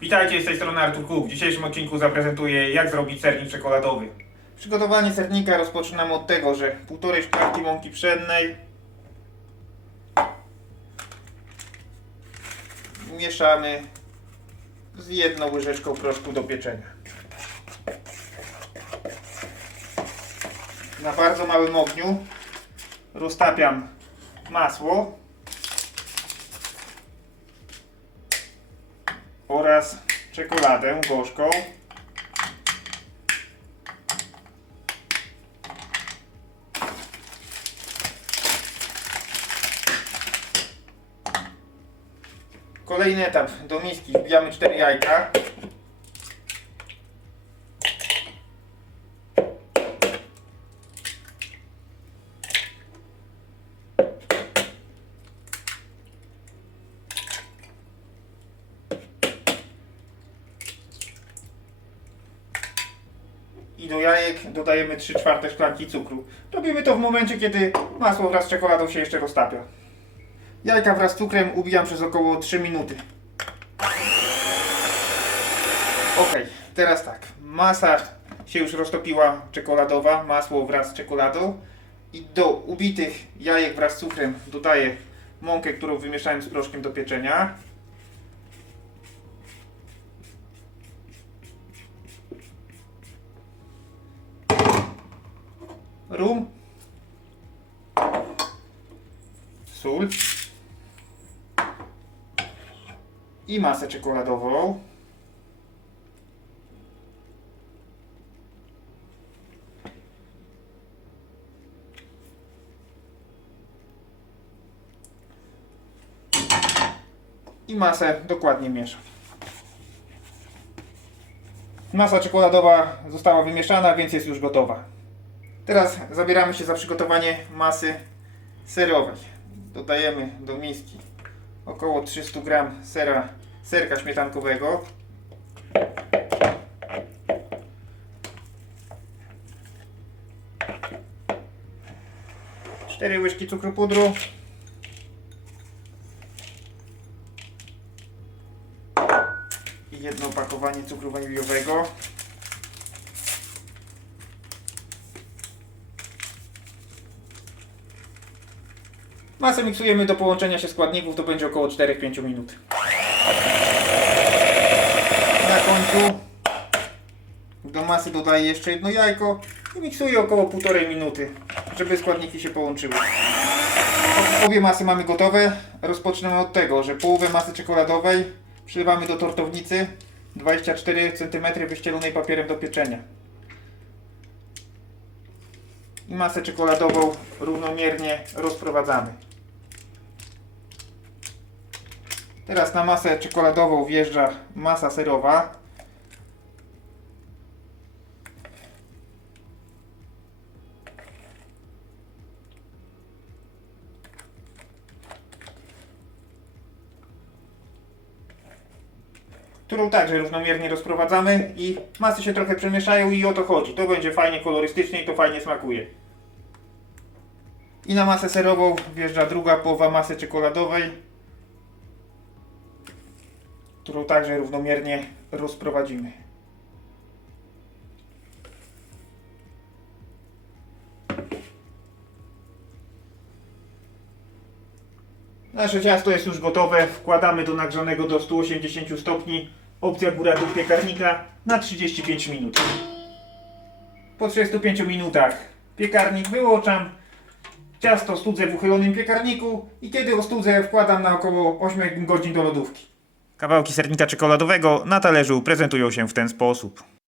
Witajcie, z tej strony Artur Kuk. W dzisiejszym odcinku zaprezentuję jak zrobić sernik czekoladowy. Przygotowanie sernika rozpoczynamy od tego, że półtorej szklanki mąki pszennej mieszamy z jedną łyżeczką proszku do pieczenia. Na bardzo małym ogniu roztapiam masło oraz czekoladę gorzką. Kolejny etap. Do miski wbijamy 4 jajka. Do jajek dodajemy 3 czwarte szklanki cukru. Robimy to w momencie, kiedy masło wraz z czekoladą się jeszcze roztapia. Jajka wraz z cukrem ubijam przez około 3 minuty. Ok, teraz tak. Masa się już roztopiła czekoladowa, masło wraz z czekoladą. I do ubitych jajek wraz z cukrem dodaję mąkę, którą wymieszałem z proszkiem do pieczenia. Rum. Sól. I masę czekoladową. I masę dokładnie mieszam. Masa czekoladowa została wymieszana, więc jest już gotowa. Teraz zabieramy się za przygotowanie masy serowej. Dodajemy do miski około 300 g sera, serka śmietankowego. Cztery łyżki cukru pudru. I jedno opakowanie cukru waniliowego. Masę miksujemy do połączenia się składników, to będzie około 4-5 minut. Na końcu do masy dodaję jeszcze jedno jajko i miksuję około 1,5 minuty, żeby składniki się połączyły. Obie masy mamy gotowe. Rozpoczniemy od tego, że połowę masy czekoladowej przylewamy do tortownicy 24 cm wyścielonej papierem do pieczenia. I masę czekoladową równomiernie rozprowadzamy. Teraz na masę czekoladową wjeżdża masa serowa. którą także równomiernie rozprowadzamy i masy się trochę przemieszają i o to chodzi. To będzie fajnie kolorystycznie i to fajnie smakuje. I na masę serową wjeżdża druga połowa masy czekoladowej, którą także równomiernie rozprowadzimy. Nasze ciasto jest już gotowe. Wkładamy do nagrzanego do 180 stopni. Opcja góra dół piekarnika na 35 minut. Po 35 minutach piekarnik wyłączam. Ciasto studzę w uchylonym piekarniku i kiedy ostudzę wkładam na około 8 godzin do lodówki. Kawałki sernika czekoladowego na talerzu prezentują się w ten sposób.